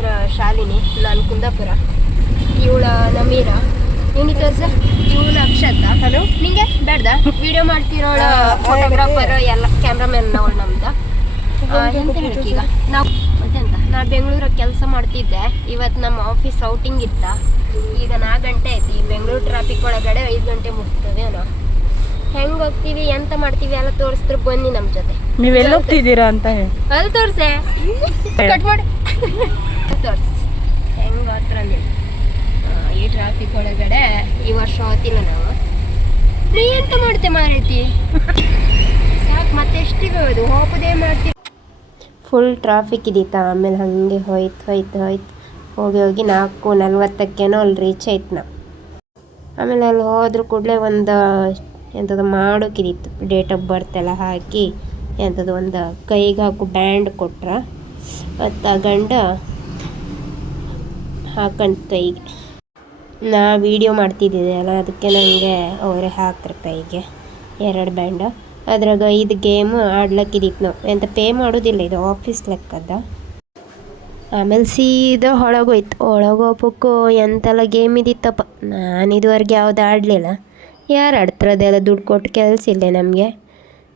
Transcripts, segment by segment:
ಹೆಸರು ಶಾಲಿನಿ ನಾನು ಕುಂದಾಪುರ. ಇವಳ ನಮೀರ. ನೀನು ತೋರ್ಸ ಇವಳು ಅಕ್ಷತ. ಹಲೋ ನಿಂಗೆ? ಬೇಡ್ದ? ವಿಡಿಯೋ ಮಾಡ್ತಿರೋಳ ಫೋಟೋಗ್ರಾಫರ್ ಎಲ್ಲ ಕ್ಯಾಮ್ರಾಮ್ಯಾನ್ ಅವಳು ನಮ್ದು. ಎಂತ ಹೇಳ್ತೀಗ ನಾವು ಮತ್ತೆಂತ? ನಾ ಬೆಂಗಳೂರಾಗ ಕೆಲಸ ಮಾಡ್ತಿದ್ದೆ. ಇವತ್ತು ನಮ್ಮ ಆಫೀಸ್ ಔಟಿಂಗ್ ಇತ್ತ. ಈಗ ನಾಲ್ಕು ಗಂಟೆ ಐತಿ. ಬೆಂಗಳೂರು ಟ್ರಾಫಿಕ್ ಒಳಗಡೆ ಐದು ಗಂಟೆ ಮುಟ್ತದೆ ಏನೋ. ಹೆಂಗ್ ಹೋಗ್ತೀವಿ ಎಂತ ಮಾಡ್ತೀವಿ ಎಲ್ಲ ತೋರಿಸಿದ್ರು ಬನ್ನಿ ನಮ್ಮ ಜೊತೆ. ನೀವೆಲ್ಲ ಹೋಗ್ತಿದ್ದೀರಾ ಅಂತ ಹೇಳಿ. ಅಲ್ಲಿ ತೋರ್ಸೆ. ಕಟ್ ಮಾಡಿ. ತೋರ್ಸ್ ಹೆಂಗ ಹತ್ರ ಈ ಟ್ರಾಫಿಕ್ ಒಳಗಡೆ ಈ ವರ್ಷ ಹೋತಿಲ್ಲ ನಾವು. ಫ್ರೀ ಎಂತ ಮಾಡ್ತೆ ಮಾರೈತಿ. ಸಾಕು, ಮತ್ತೆ ಎಷ್ಟಿವೆ ಅದು? ಹೋಗೋದೇ ಮಾಡ್ತೀವಿ ಫುಲ್ ಟ್ರಾಫಿಕ್ ಇದೀತ ಆಮೇಲೆ ಹಾಗೆ ಹೋಯ್ತು ಹೋಯ್ತು ಹೋಯ್ತು. ಹೋಗಿ ಹೋಗಿ ನಾಲ್ಕು ನಲ್ವತ್ತಕ್ಕೇನೋ ಅಲ್ಲಿ ರೀಚ್ ಆಯ್ತು ನಾವು. ಆಮೇಲೆ ಅಲ್ಲಿ ಹೋದ್ರ ಕೂಡಲೇ ಒಂದು ಎಂಥದ್ದು ಮಾಡೋಕ್ಕಿದಿತ್ತು ಡೇಟ್ ಆಫ್ ಬರ್ತ್ ಎಲ್ಲ ಹಾಕಿ ಎಂಥದ್ದು ಒಂದು ಕೈಗೆ ಹಾಕು ಬ್ಯಾಂಡ್ ಕೊಟ್ರ. ಮತ್ತು ತಗೊಂಡು ಹಾಕೊಂಡು ಈಗ ನಾ ವಿಡಿಯೋ ಮಾಡ್ತಿದ್ದಿದ್ದೆ ಅಲ್ಲ, ಅದಕ್ಕೆ ನನಗೆ ಅವರೇ ಹಾಕ್ತಿರ್ತಾ ಕೈಗೆ ಎರಡು ಬ್ಯಾಂಡ್ ಅದ್ರಾಗ ಇದು ಗೇಮ್ ಆಡ್ಲಕ್ಕಿದಿತ್ತು ನಾವು ಎಂತ ಪೇ ಮಾಡೋದಿಲ್ಲ, ಇದು ಆಫೀಸ್ ಲೆಕ್ಕದ. ಆಮೇಲೆ ಸೀದಾ ಒಳಗೋಯ್ತು ಒಳಗೋಗ್ಬೇಕು ಎಂತೆಲ್ಲ ಗೇಮ್ ಇದಿತ್ತಪ್ಪ. ನಾನು ಇದುವರೆಗೆ ಯಾವ್ದು ಆಡಲಿಲ್ಲ. ಯಾರು ಆಡ್ತಾರೆ ಅದೆಲ್ಲ ದುಡ್ಡು ಕೊಟ್ಟು ಕೆಲಸ ಇಲ್ಲ ನಮಗೆ.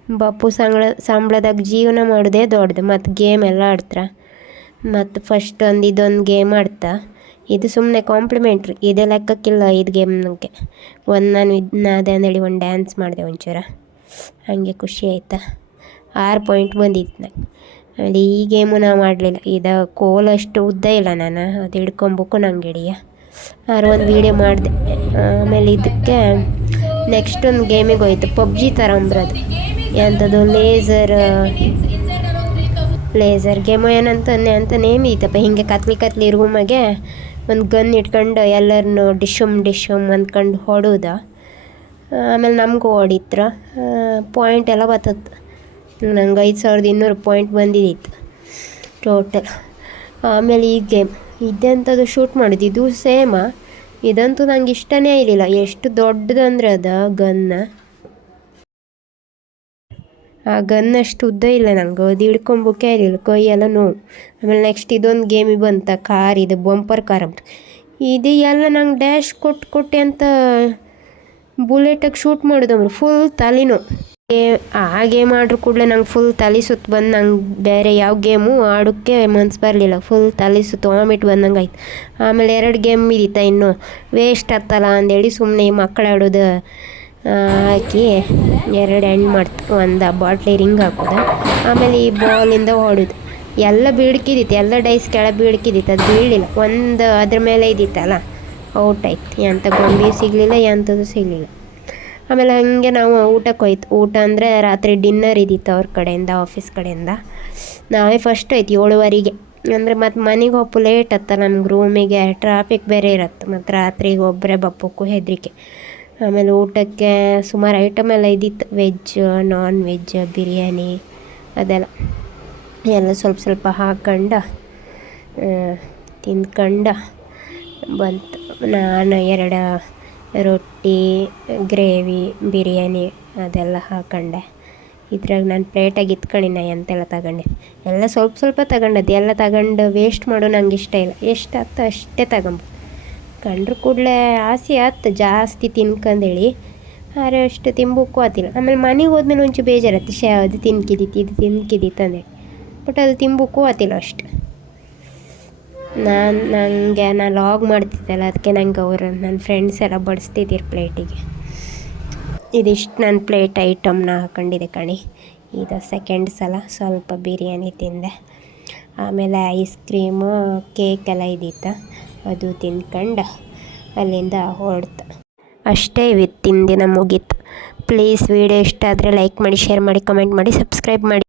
ಬಪ್ಪು ಸಂಬಳ ಸಂಬಳದಾಗ ಜೀವನ ಮಾಡೋದೇ ದೊಡ್ಡದು. ಮತ್ತು ಗೇಮ್ ಎಲ್ಲ ಆಡ್ತಾರೆ. ಮತ್ತು ಫಸ್ಟ್ ಒಂದು ಇದೊಂದು ಗೇಮ್ ಆಡ್ತಾ. ಇದು ಸುಮ್ಮನೆ ಕಾಂಪ್ಲಿಮೆಂಟ್ರಿ ಇದೆ ಲೆಕ್ಕಕ್ಕಿಲ್ಲ ಇದು ಗೇಮ್ ನನಗೆ ಒಂದು ನಾನು ಇದನ್ನ ಅದೇ ಅಂದೇಳಿ ಒಂದು ಡ್ಯಾನ್ಸ್ ಮಾಡಿದೆ ಒಂಚೂರ. ಹಾಗೆ ಖುಷಿ ಆಯಿತಾ. ಆರು ಪಾಯಿಂಟ್ ಬಂದಿತ್ತು ನಂಗೆ. ಆಮೇಲೆ ಈ ಗೇಮು ನಾವು ಮಾಡಲಿಲ್ಲ. ಇದು ಕೋಲ್ ಅಷ್ಟು ಉದ್ದ ಇಲ್ಲ ನಾನು. ಅದು ಹಿಡ್ಕೊಬೇಕು ನಂಗೆ ಹಿಡಿಯ. ಆರು ಒಂದು ವೀಡಿಯೋ ಮಾಡಿದೆ. ಆಮೇಲೆ ಇದಕ್ಕೆ ನೆಕ್ಸ್ಟ್ ಒಂದು ಗೇಮಿಗೆ ಹೋಯ್ತು. ಪಬ್ಜಿ ಥರ ಅಂಬ್ರದು ಎಂಥದ್ದು ಲೇಸರ್ ಲೇಸರ್ ಗೇಮು ಏನಂತ ಅಂತ ನೇಮ್ ಇತ್ತಪ್ಪ. ಹಿಂಗೆ ಕತ್ಲಿ ಕತ್ಲಿ ರೂಮಾಗೆ ಒಂದು ಗನ್ ಇಟ್ಕೊಂಡು ಎಲ್ಲರನ್ನು ಡಿಶುಮ್ ಡಿಶುಮ್ ಅಂದ್ಕೊಂಡು ಹೊಡೆದ. ಆಮೇಲೆ ನಮಗೂ ಹೊಡಿತ್ರ. ಪಾಯಿಂಟ್ ಎಲ್ಲ ಬರ್ತದೆ ನಂಗೆ ಐದು ಸಾವಿರದ ಇನ್ನೂರು ಪಾಯಿಂಟ್ ಬಂದಿದ್ದಿತ್ತು ಟೋಟಲ್ ಆಮೇಲೆ ಈ ಗೇಮ್ ಇದೆಂಥದ್ದು ಶೂಟ್ ಮಾಡಿದ್ದು ಇದು ಸೇಮ ಇದಂತೂ ನಂಗೆ ಇಷ್ಟನೇ ಇರಲಿಲ್ಲ ಎಷ್ಟು ದೊಡ್ಡದಂದ್ರೆ ಅದು ಗನ್ನ. ಆ ಗನ್ ಅಷ್ಟು ಉದ್ದ ಇಲ್ಲ ನಂಗೆ. ಅದು ಹಿಡ್ಕೊಂಬೋಕೆ ಇರಲಿಲ್ಲ ಕೈಯೆಲ್ಲ ನೋವು. ಆಮೇಲೆ ನೆಕ್ಸ್ಟ್ ಇದೊಂದು ಗೇಮಿಗೆ ಬಂತ ಕಾರ್ ಇದು ಬಂಪರ್ ಕಾರ್ ಅಂತ. ಇದು ಎಲ್ಲ ನಂಗೆ ಡ್ಯಾಶ್ ಕೊಟ್ಟು ಕೊಟ್ಟೆ ಅಂತ ಬುಲೆಟಾಗಿ ಶೂಟ್ ಮಾಡಿದ್ರು ಫುಲ್ ತಲೆನೋ ಗೇ- ಆ ಗೇಮ್ ಆಡ್ರು ಕೂಡಲೇ ನಂಗೆ ಫುಲ್ ತಲೆ ಸುತ್ತು ಬಂದು ನಂಗೆ ಬೇರೆ ಯಾವ ಗೇಮು ಆಡೋಕ್ಕೆ ಮನ್ಸು ಬರಲಿಲ್ಲ. ಫುಲ್ ತಲೆ ಸುತ್ತ ವಾಮಿಟ್ ಬಂದಂಗೆ ಆಯ್ತು ಆಮೇಲೆ ಎರಡು ಗೇಮ್ ಇದ್ದಿತ್ತ ಇನ್ನು. ವೇಸ್ಟ್ ಆಗ್ತಲ್ಲ ಅಂದೇಳಿ ಸುಮ್ಮನೆ ಮಕ್ಕಳು ಆಡೋದು. ಆ, ಹಾಕಿ ಎರಡು ಎಂಡ್ ಮಾಡ್ತು, ಒಂದು ಬಾಟ್ಲಿ ರಿಂಗ್ ಹಾಕೋದು. ಆಮೇಲೆ ಈ ಬಾಲಿಂದ ಹೊಡೆದು. ಎಲ್ಲ ಬೀಳ್ಕಿದಿತ್ತು ಎಲ್ಲ ಡೈಸ್ ಕೆಳಗೆ ಬೀಳ್ಕಿದಿತ್ತು ಅದು ಬೀಳಲಿಲ್ಲ. ಒಂದು ಅದ್ರ ಮೇಲೆ ಇದ್ದಿತ್ತಲ್ಲ ಔಟ್ ಆಯ್ತು. ಎಂಥ ಗೊಂಬೆ ಸಿಗಲಿಲ್ಲ ಎಂಥದ್ದು ಸಿಗಲಿಲ್ಲ. ಆಮೇಲೆ ಹಂಗೆ ನಾವು ಊಟಕ್ಕೆ ಹೋಯ್ತು. ಊಟ ಅಂದರೆ ರಾತ್ರಿ ಡಿನ್ನರ್ ಇದ್ದಿತ್ತು ಅವ್ರ ಕಡೆಯಿಂದ ಆಫೀಸ್ ಕಡೆಯಿಂದ. ನಾವೇ ಫಸ್ಟ್ ಆಯ್ತು ಏಳುವರೆಗೆ. ಅಂದರೆ ಮತ್ತು ಮನೆಗೆ ಒಪ್ಪು ಲೇಟ್ ಹತ್ತ ನಮ್ಗೆ ರೂಮಿಗೆ ಟ್ರಾಫಿಕ್ ಬೇರೆ ಇರತ್ತೆ. ಮತ್ತು ರಾತ್ರಿಗೆ ಒಬ್ಬರೇ ಬಪ್ಪಕ್ಕೂ ಹೆದರಿಕೆ. ಆಮೇಲೆ ಊಟಕ್ಕೆ ಸುಮಾರು ಐಟಮ್ ಎಲ್ಲ ಇದ್ದಿತ್ತು. ವೆಜ್ ನಾನ್ ವೆಜ್ ಬಿರಿಯಾನಿ ಅದೆಲ್ಲ. ಎಲ್ಲ ಸ್ವಲ್ಪ ಸ್ವಲ್ಪ ಹಾಕ್ಕೊಂಡು ತಿಂದ್ಕೊಂಡು ಬಂತು. ನಾನು ಎರಡು ರೊಟ್ಟಿ, ಗ್ರೇವಿ, ಬಿರಿಯಾನಿ ಅದೆಲ್ಲ ಹಾಕೊಂಡೆ. ಇದ್ರಾಗ ನಾನು ಪ್ಲೇಟಾಗಿ ಇತ್ಕೊಂಡಿನ ಎಂತೆಲ್ಲ ತಗೊಂಡೆ. ಎಲ್ಲ ಸ್ವಲ್ಪ ಸ್ವಲ್ಪ ತಗೊಂಡದ್ದು. ಎಲ್ಲ ತಗೊಂಡು ವೇಸ್ಟ್ ಮಾಡೋ ನಂಗೆ ಇಷ್ಟ ಇಲ್ಲ. ಎಷ್ಟು ಆಗ್ತೋ ಅಷ್ಟೇ ತಗೊಂಬ ಕಂಡ್ರು ಕೂಡಲೇ ಆಸೆ ಆಯ್ತು ಜಾಸ್ತಿ ತಿನ್ಕಂದೇಳಿ. ಆದರೆ ಅಷ್ಟು ತಿನ್ಬೇಕು ಆತಿಲ್ಲ. ಆಮೇಲೆ ಮನೆಗೆ ಹೋದ್ಮೇಲೆ ಒಂಚೂರು ಬೇಜಾರತ್ತೆ ಶೇ ಅದು ತಿನ್ಕಿದಿತ್ತು ಇದು ತಿನ್ಕಿದಿತ್ತು ಅಂದೇಳಿ. ಬಟ್ ಅದು ತಿನ್ಬೇಕು ಆತಿಲ್ಲ ಅಷ್ಟು. ನಾನು ನನಗೆ ನಾನು ಲಾಗ್ ಮಾಡ್ತಿದ್ದಲ್ಲ ಅದಕ್ಕೆ ನಂಗೆ ಅವರು ನನ್ನ ಫ್ರೆಂಡ್ಸ್ ಎಲ್ಲ ಬಡಿಸ್ತಿದ್ದೀರಿ ಪ್ಲೇಟಿಗೆ. ಇದಿಷ್ಟು ನನ್ನ ಪ್ಲೇಟ್ ಐಟಮ್ನ ಹಾಕೊಂಡಿದ್ದೆ ಕಣಿ. ಇದು ಸೆಕೆಂಡ್ ಸಲ ಸ್ವಲ್ಪ ಬಿರಿಯಾನಿ ತಿಂದೆ. ಆಮೇಲೆ ಐಸ್ ಕ್ರೀಮು, ಕೇಕ್ ಎಲ್ಲ ಇದ್ದಿತ್ತು ಅದು ತಿನ್ಕೊಂಡು ಅಲ್ಲಿಂದ ಹೊರಡ್ತ. ಅಷ್ಟೇ ಇವತ್ತಿನ ದಿನ ಮುಗೀತು. ಪ್ಲೀಸ್ ವಿಡಿಯೋ ಇಷ್ಟ ಆದರೆ ಲೈಕ್ ಮಾಡಿ ಶೇರ್ ಮಾಡಿ ಕಮೆಂಟ್ ಮಾಡಿ ಸಬ್ಸ್ಕ್ರೈಬ್ ಮಾಡಿ.